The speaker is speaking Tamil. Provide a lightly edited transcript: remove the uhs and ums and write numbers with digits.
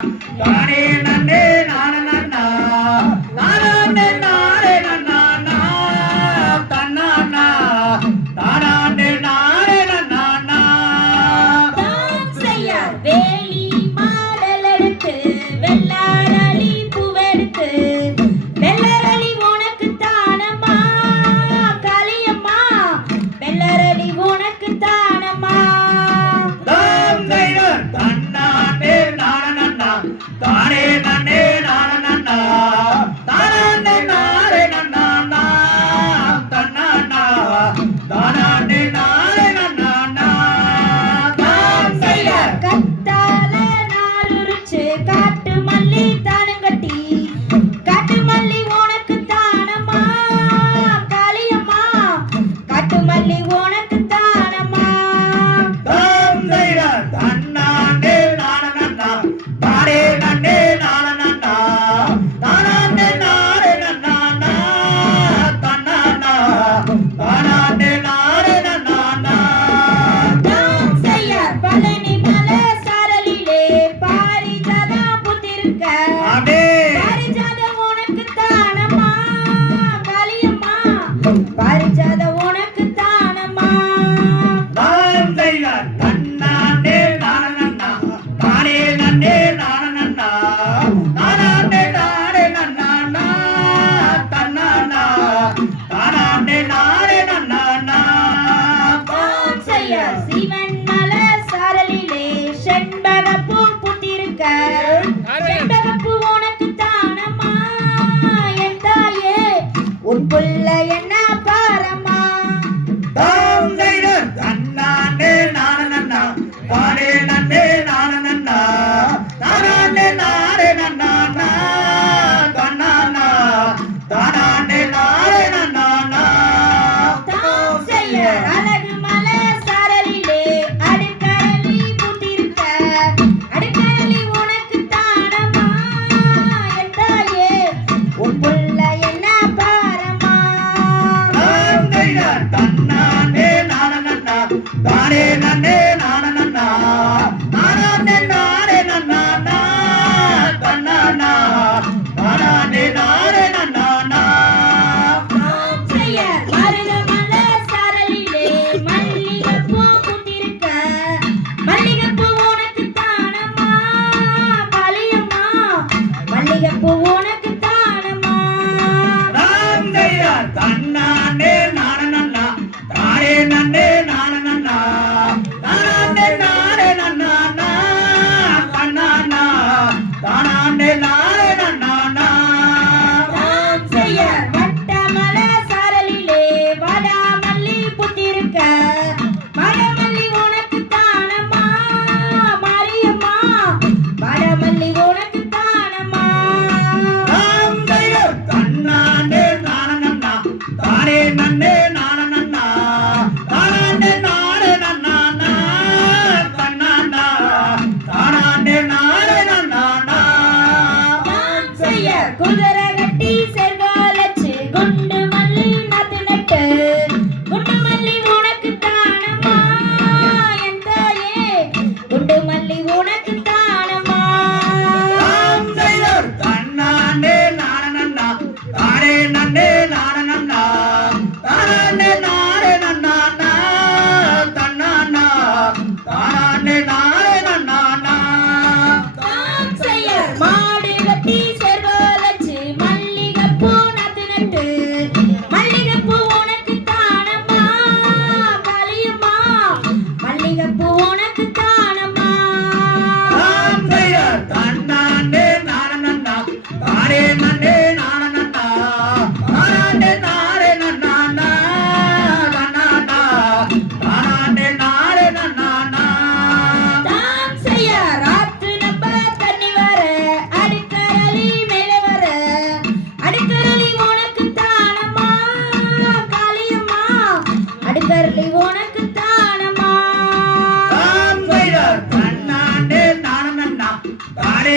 தானே நன்னே நான நன்னா நானே நானே நன்னா தன்னா தானே நானே நன்னா தான் செய்ய வேலி மாடல் எடுத்து வெள்ளாரளி பூவெடுத்து வெள்ளரளி உனக்கு தானம்மா காளியம்மா வெள்ளரளி உனக்கு தானம்மா தாம் செய்வர் தன்னானே நான நன்னா தானே நன்னே நான நன்னா தானே நானே நன்னா தன்னா தானே நானே நன்னா தாம் செய்வர் கத்தால நாளுரிச்சு காட்டு மல்லி தானுங்கட்டி காட்டு மல்லி உனக்கு தானம்மா காளியம்மா காட்டு மல்லி உனக்கு தானம்மா தாம் செய்வர் தன்னானே நான நன்னா தானே நன்னே நான நன்னா தானே நானே நன்னா தன்னா தானே நானே நன்னா தான் செய்ய பழனி மலை சாரலிலே பாரிஜாதா புத்திருக்க அடே பாரிஜாதம் உனக்கு தானம்மா காளியம்மா பாரிஜாதம் உனக்கு தானம்மா தாம் செய்வர் தன்னானே நான நன்னா தானே நன்னே நான நன்னா தானே நானே நன்னா தன்னா தானே நானே நன்னா தான் செய்ய சிவன் மலை சாரலிலே செண்பகப்பூ புத்திருக்க செண்பகப்பூ உனக்கு தானம்மா என் தாயே உன் புள்ள என்ன பாரம்மா தாம் செய்வர் தன்னானே நான நன்னா தானே நன்னே நான நன்னா தானே நானே நன்னா தன்னா தானே நானே நன்னா தாம் செய்ய அழகு மலை சாரலிலே அடுக்கரளி புத்திருக்க அடுக்கரளி உனக்கு தானம்மா என் தாயே உன் புள்ள என்ன பாரம்மா தாம் செய்வர் தன்னானே நான நன்னா தானே நன்னே நான நன்னா தானே நானே நன்னா தன்னா தானே நானே நன்னா தாம் செய்ய மருதமலை சாரலிலே மல்லிகைப்பூ புத்திருக்க மல்லிகைப்பூ உனக்கு தானம்மா காளியம்மா மல்லிகைப்பூ உனக்கு தானம்மா தாம் செய்வர் தன்னானே நான நன்னா தானே நன்னே நான நன்னா தானே நானே நன்னா தன்னா தானே நானே நன்னா தாம் செய்ய வட்டமலை சாரலிலே வடாமல்லி புத்திருக்க வடமல்லி உனக்கு தானம்மா மாரியம்மா வடமல்லி உனக்கு தானம்மா தாம் செய்வர் தன்னானே நான நன்னா தானே நன்னே நான நன்னா தானே நானே நன்னா தன்னா தானே நானே நன்னா தான் செய்ய குதிரை கட்டி செல்வாலச்சு குண்டு மல்லி நட்டு நட்டு குண்டு மல்லி உனக்கு தானம்மா என் தாயே குண்டு மல்லி உனக்கு தானம்மா தாம் செய்வர் தன்னானே நான நன்னா தானே நன்னே நான நன்னா தானே நானே நன்னா தன்னா தானே நானே நன்னா தான் செய்ய மாடு கட்டி செல்வாலச்சு மல்லிகைப்பூ நட்டு நட்டு மல்லிகைப்பூ உனக்கு தானம்மா காளியம்மா மல்லிகைப்பூ உனக்கு தானம்மா தாம் செய்வர் தன்னானே நான நன்னா தானே நன்னே நான நன்னா தானே நானே நன்னா தன்னா தானே நானே நன்னா தான் செய்ய ராத்து நம்ப தண்ணி வர அடுக்கரளி மேலே வர அடுக்கரளி உனக்கு தானம்மா காளியம்மா அடுக்கரளி உனக்கு தானம்மா தாம் செய்வர் தன்னானே நான நன்னா தானே